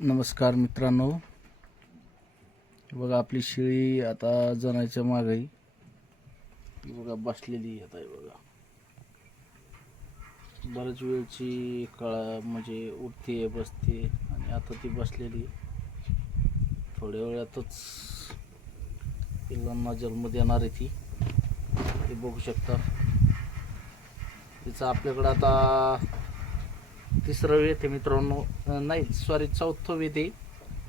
नमस्कार मित्रांनो. बघा आपली शेळी आता जणायच्या मागही. बघा बसलेली आता हे बघा. बऱ्याच वेळची काळा म्हणजे उठते बसते आणि आता ती बसलेली. आहे. थोड्या वेळातच पिल्लांना जन्म देणार आहे ती. ते बघू शकता. तिचं आपल्याकडं आता तिसरं वेळ मित्रांनो. नाही सॉरी चौथं वेळ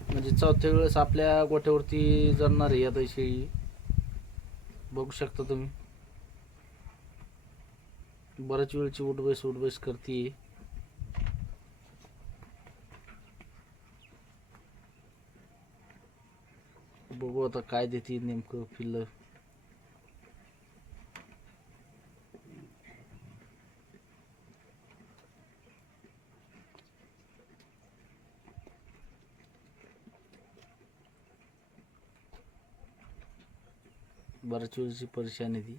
म्हणजे चौथ्या वेळेस आपल्या गोठ्यावरती जाणार आहे या दिवशी. बघू शकता तुम्ही. बऱ्याच वेळची उठबैस उठबैस करते. बघू आता काय देते नेमकं पिल्लं. बऱ्याच वेळची परेशानी ती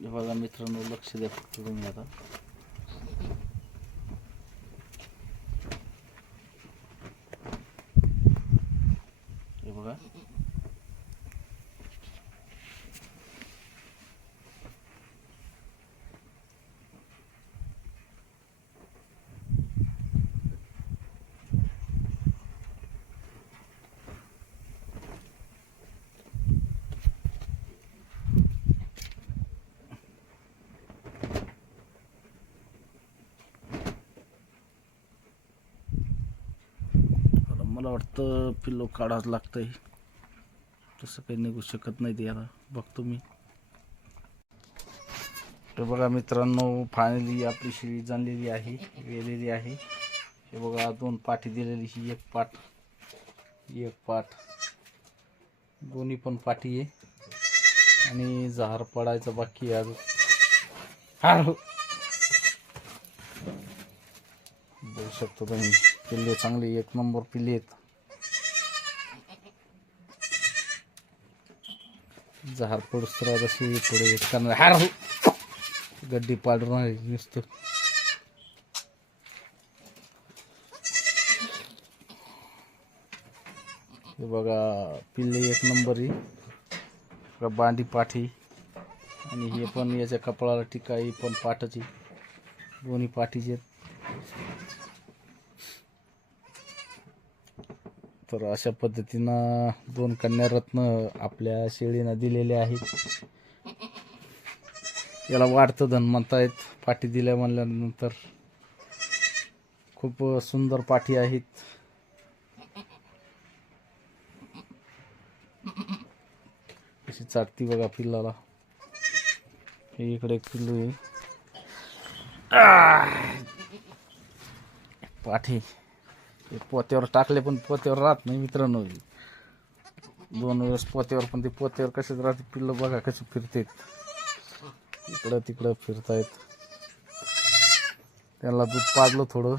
हे बघा मित्रांनो लक्ष द्या फक्त तुम्ही आता हे मला वाटतं पिल्लो लागतं लागतंय. तसं काही निघू शकत नाही ते आता. बघतो मी. तर बघा मित्रांनो फायनली आपली शेळी जाणलेली आहे वेलेली आहे. हे बघा दोन पाठी दिलेली ही एक पाठ. एक पाठ. दोन्ही पण पाठी आहे. आणि जहार पडायचं बाकी आहे हा बघू शकतो तुम्ही. पिल्ले चांगले एक नंबर पिल्ले आहेत. जहार पडूस अशी पुढे हार गड्डी पाडून नुसतं. हे बघा पिल्ले एक नंबर ही बांडी पाठी. आणि हे पण याच्या कपाळाला टिका ही पण पाठची दोन्ही पाठीचे तर अशा पद्धतीनं दोन कन्यारत्न आपल्या शेळीनं दिलेले आहेत. याला वाढतं धन म्हणतायत. पाठी दिल्या म्हणल्यानंतर खूप सुंदर पाठी आहेत. कशी चाटती बघा पिल्लाला. हे इकडे एक पिल्लू आहे. पाठी. ते पोत्यावर टाकले पण पोत्यावर राहत नाही मित्रांनो. दोन वेळेस पोत्यावर पण ते पोत्यावर कसेच राहते पिल्लं बघा कसे फिरतेत. इकडं तिकडं फिरतायत. त्यांना दूध पाजलं थोडं.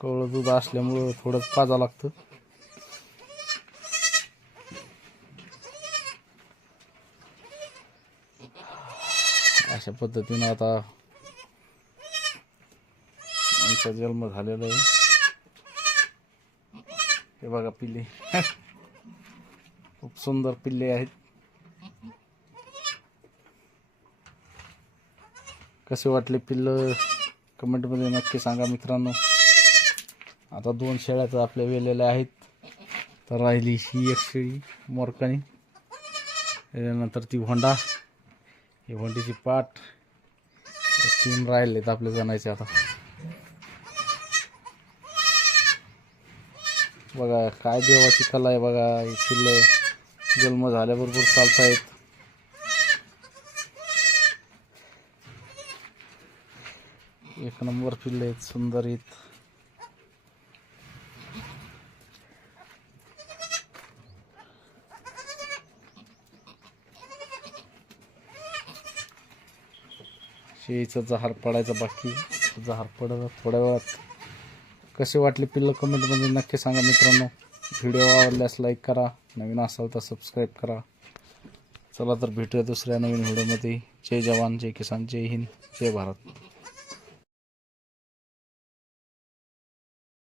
कवळं दूध असल्यामुळं थोडं पाजा लागतं. अशा पद्धतीनं आता आमचा जन्म झालेला आहे. हे बघा पिल्ले. खूप सुंदर पिल्ले आहेत. कसे वाटले पिल्ल? कमेंटमध्ये नक्की सांगा मित्रांनो. आता दोन शेळ्या तर आपल्या वेलेल्या आहेत. तर राहिली ही एक शेळी मोरकानी त्याच्यानंतर ती होंडा. ही होंडीची पाट. तीन तीन राहिलेत आपल्या जणायचे आता. बघा काय देवाची कला आहे बघा पिल्लं जन्म झाल्याबरोबर चालत आहेत एक नंबर पिल्ले आहेत सुंदर आहेत. शेळीचं जहार पडायचं बाकी. जहार पडत थोड्या वेळात. कसे वाटले पिल्लं कमेंटमध्ये नक्की सांगा मित्रांनो. व्हिडिओ आवडल्यास लाईक करा. नवीन असाल तर सबस्क्राईब करा. चला तर भेटूया दुसऱ्या नवीन व्हिडिओमध्ये जय जवान जय किसान जय हिंद जय भारत.